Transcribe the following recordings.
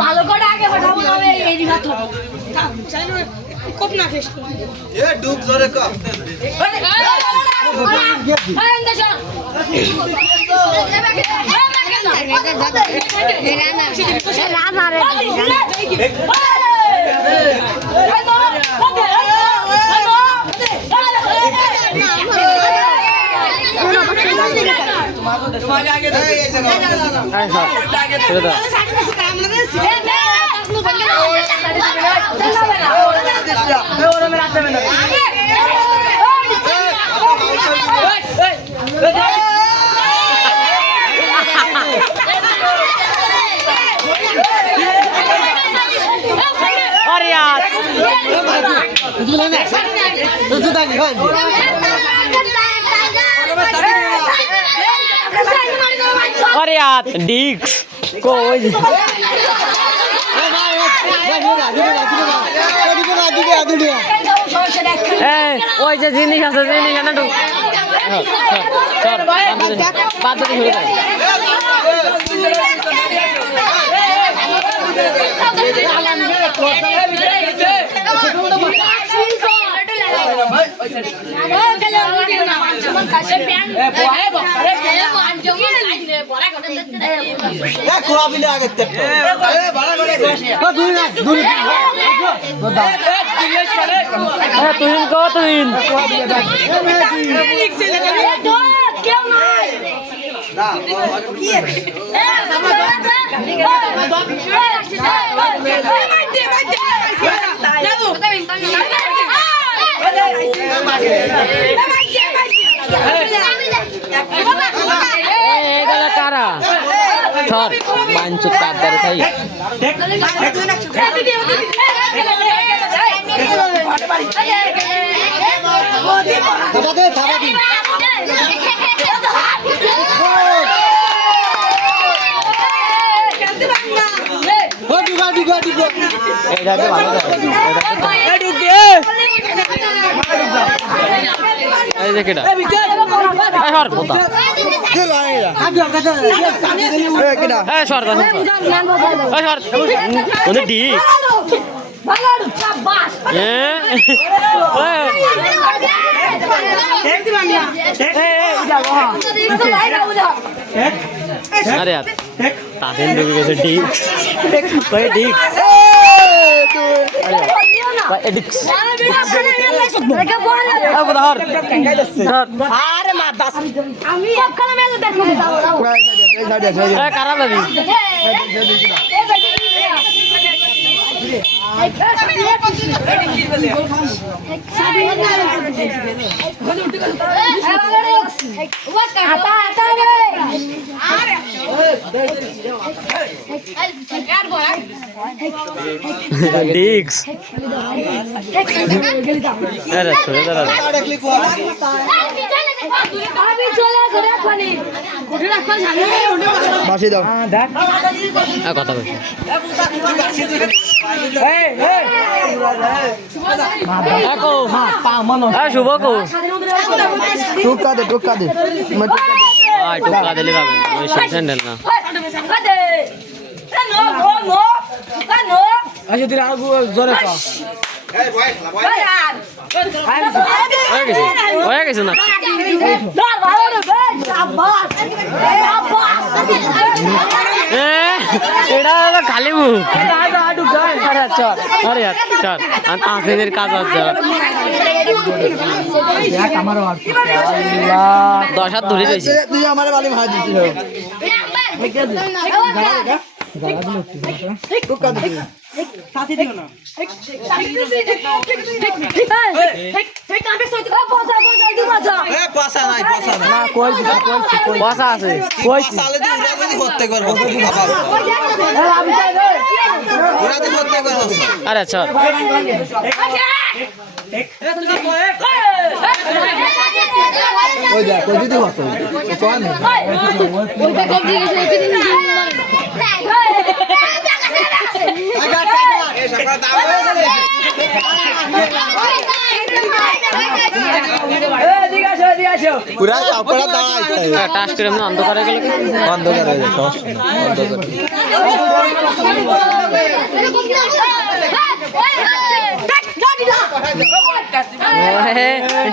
ভালো করে আগে বাড়াবো না এই রিভাত হবে চাইলো কোপ না খেস এ ডুব জোরে কর এই দেশ अरे यार डिक्स को ওই যে জিনিস আছে জিনিস না তো তুহিন কো তুহিন কারা ধর বাঞ্চু তার খাই अरे यार तासेन ढुके गए डिक्स भाई डिक्स डिक्स अब धर अरे मार दास আমি একখানা মেলে দেখো ए करा लगी डिक्स अरे छोड़े जरा আমি চলে ঘরে কোনি কোঠে রাখো জানি বাসি দাও কথা বলছি শুভ কো টুকা দে টুকা দিলে যাবে ওই স্যান্ডেল না আচ্ছা তুই আরো জোরে কর হয়ে গেছে না এটা খালি মুখ আরে চল আসেনের কাজ হচ্ছে 10 হাত ধরে রয়েছে তুই আমার বালি মারা দিছিস পাসা নাই পাসা নাই না কই বসা আছে কই সালে দি উড়া দি করতে করব উড়া দি করতে করব আরে চল ওই দেখ কই দিতে পারছো কোন ওইটা কম দিয়ে গেছে এতদিন এই সকাল দাও পুরা চাপড়া দাঁড়াই টাচ করে এমনি অন্ধকারে গেল অন্ধকার হয়ে যায় অন্ধকার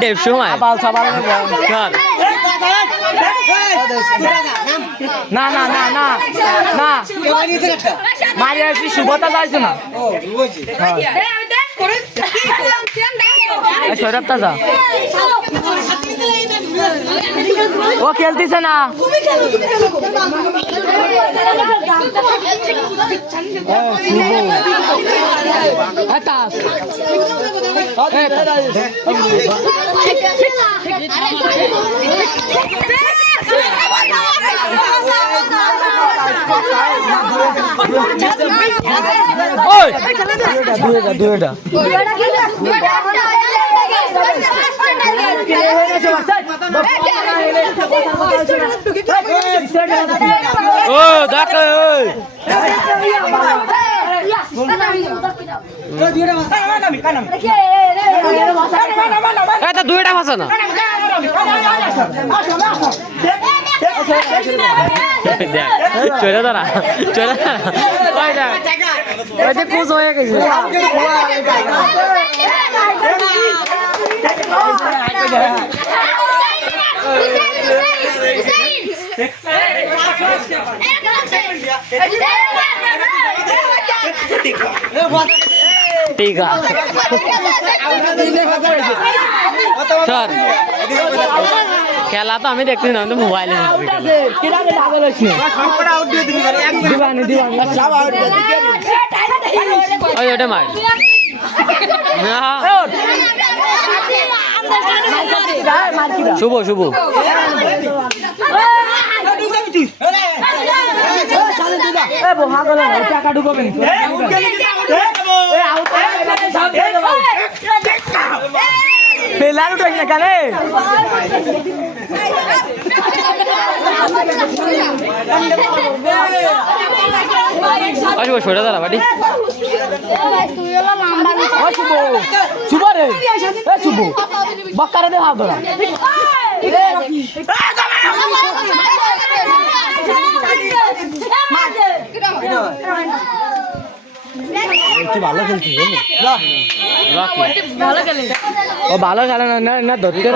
ডেপ সময় বাল সাবাল চল না না না না না মারি আসি সুবতা যাইছ না সৌরভ তাজা ও খেলতেছে না দুইটা ও দেখ দুইটা ভাষা না চলে দাঁড়া চলে দাঁড়া কুচ হয়ে গেছে ঠিক আছে খেলা তো আমি দেখতেছি না আমি তো মোবাইলে ওই ওটা মার শুভ শুভ টাকা ঢুকবেন পেলার উঠাইস না কেন আসবো সরে দাঁড়া বাড়ি শুভ রে শুভ বক্কারে দে ভাব ধরা ভালো খেলছিস ও ভালো খেলে না না ধরতে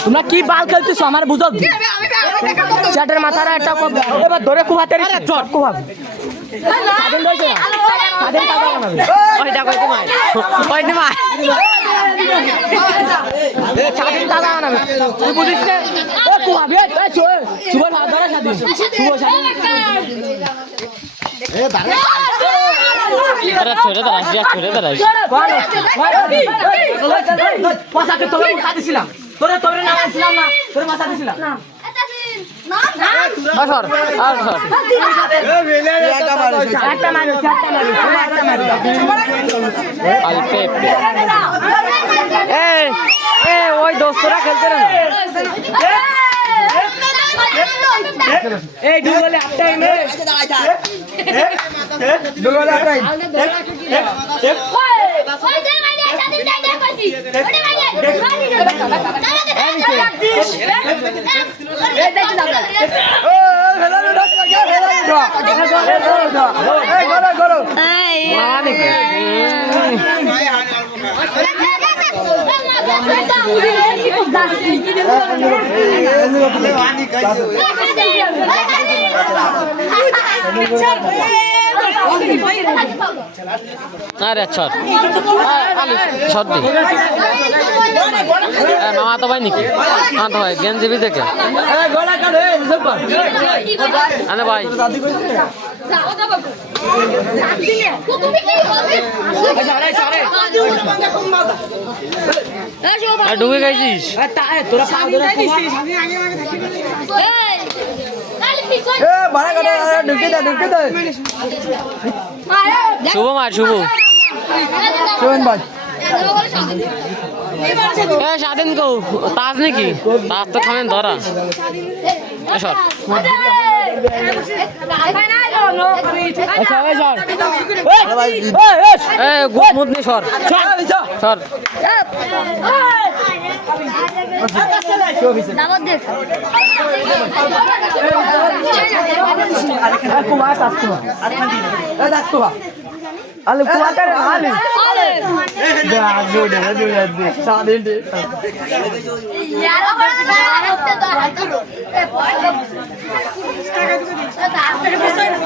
তোমরা কি বাল খেলতেছো আমার বুঝো চ্যাটের মাথার একটা এবার ধরে কুহাতে কুহাব স্বাধীন রয়েছে স্বাধীন স্বাধীন দাদা আনাবে তুই বুঝিস না ও কুহাবি শুভ ধরা স্বাধীন শুভ স্বাধীন ছোটে দাঁড়াস পয়সাকে তোর মাথা দিছিলাম তোর নামাইছিলাম না তোর মাথা দিছিলাম ওই দোস্তরা খেলতে না এই ডুবলে আটটাই মে ডুবলে আটটাই আরে ছট ছট দি মামা তো ভাই নাকি মা তো ভাই গেঞ্জি ভিজেকে আরে ভাই ডুবে গেছিস শুভ মার শুভ স্বাধীন কৌ তাজ নাকি তাজ তো খাবেন ধরা সর মুদনি সর সর আলে কুয়াকার আলে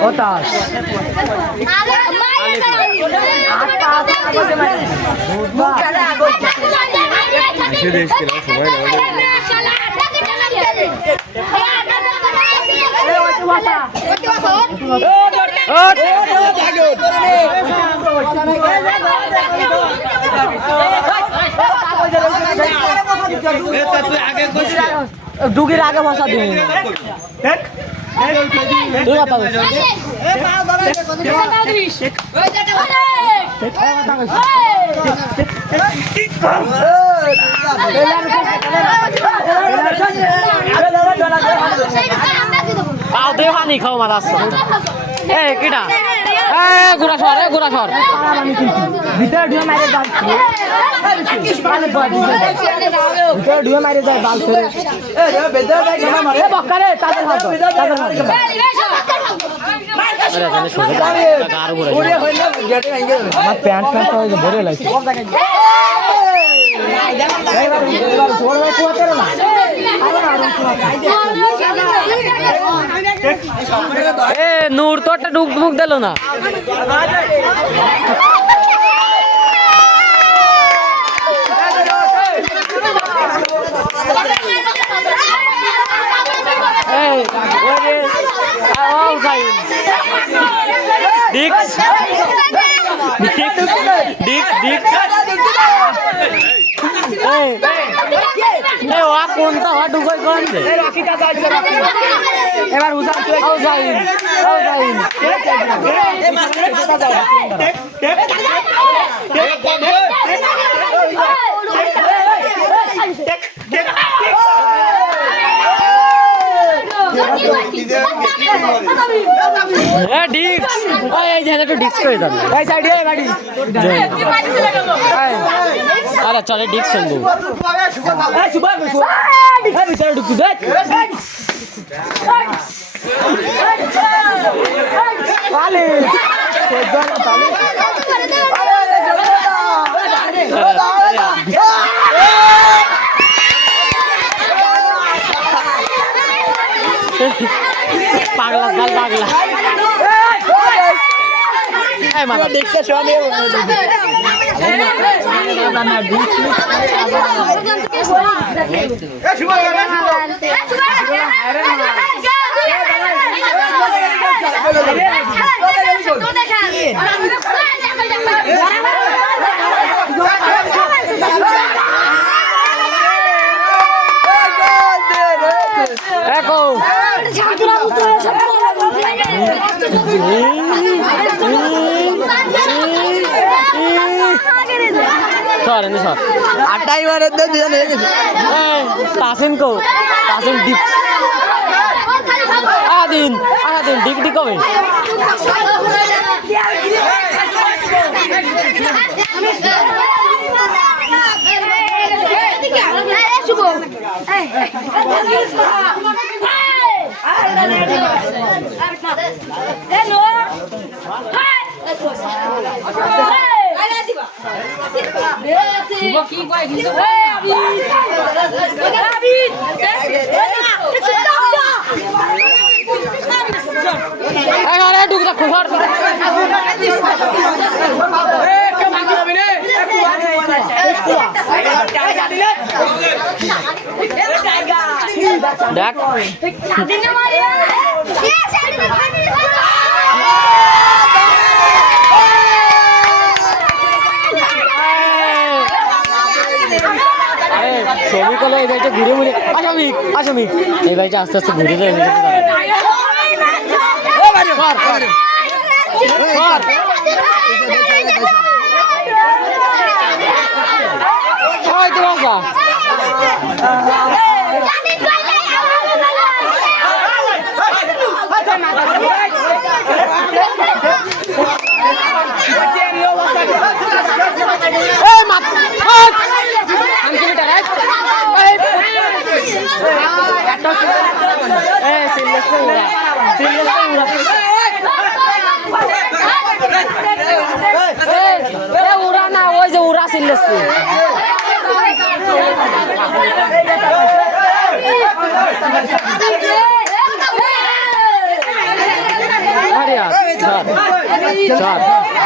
ওতাস ডুগির আগে বসা দিন তুই কথা বল পাও দে পানি খাও মাছ এ কিটা এ গুড়া সর ভিতরে ঢুয়ে মারে বাল ভিতরে ঢুয়ে মারে যায় বাল ফেরে এ রে বেদর যায় কেন মারে এ বক্কারে তাদের হাত আমার প্যান্ট তো ভরে লাগছে এ নূর তো একটা ডুক মুখ দিল না এবার উজান আরে চলে ডিক্স শুনবো ঢুকছি পাগলা গাল পাগলা মাথা দেখছে আটাই বারে তাসিন কো তাসিন ডিপ আদিন ডিক ডিক হবে কি কয় ঢুকে যাক খোসর দেখ শ্রমিক হলো এই বাড়িটা ঘুরে ঘুরে আসামিক এই বাড়িটা আস্তে আস্তে ঘুরে যায় উড়া না ওই যে উড়া সিলেছে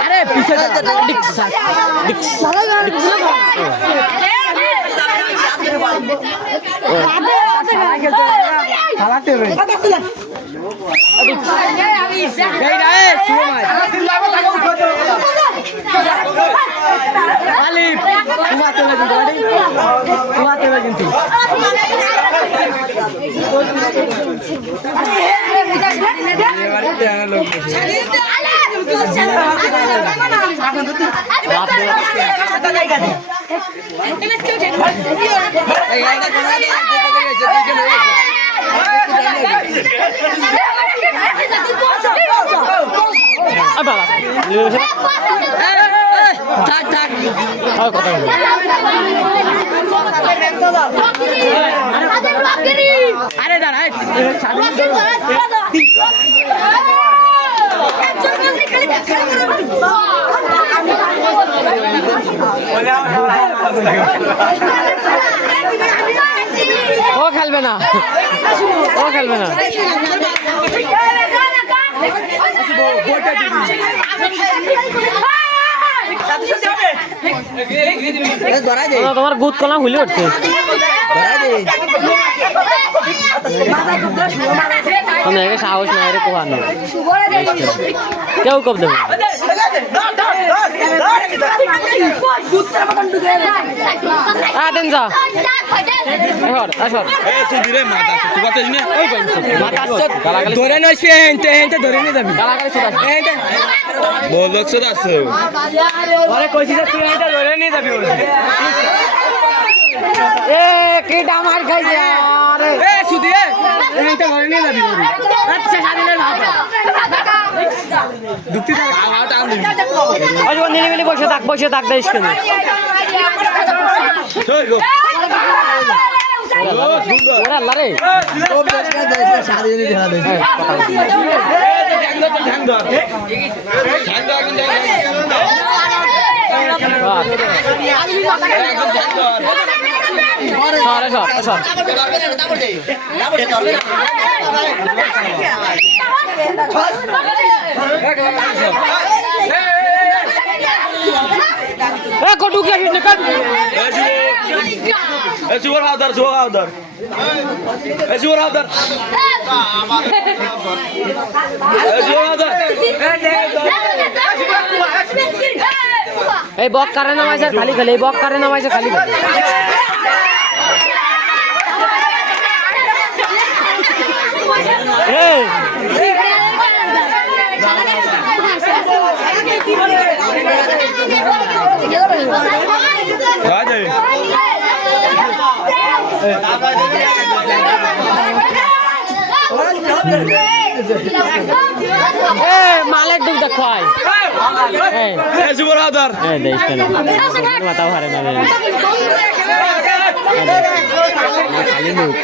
আরে পিছে আরে দাঁড়া ও খেলবে না তোমার গুদ কলা হুলে উঠছে সাহস নাই রে কোহানো কেউ কব দেবে দেন যা ধরে নইছে হেনতে হেনতে ধরে নিয়ে যাবি বলক সদ আছে আরে কইছি যে তুই এটা ধরে নিয়ে যাবি এ কি ডামার খাইছে আরে এ সুদি এটা ধরে নিয়ে যাবি আচ্ছা স্বাধীনের ভাত দুটি টাকা আউট আউট ওই যে নিলিমিলি বসে থাক দেশ কেন চল গো ওরে আল্লাহ রে সব দেশ কা দেশ স্বাধীন দেখা দেশ ঢাং ধর Suar hadar. এই বক কারে নামাইছে খালি খালি এই বক কারে নামাইছে খালি খালি এই Hadi. মালের দুধ দেখাই Suar hadar. দেখ কেন মাথা ভারে না খালি মুখ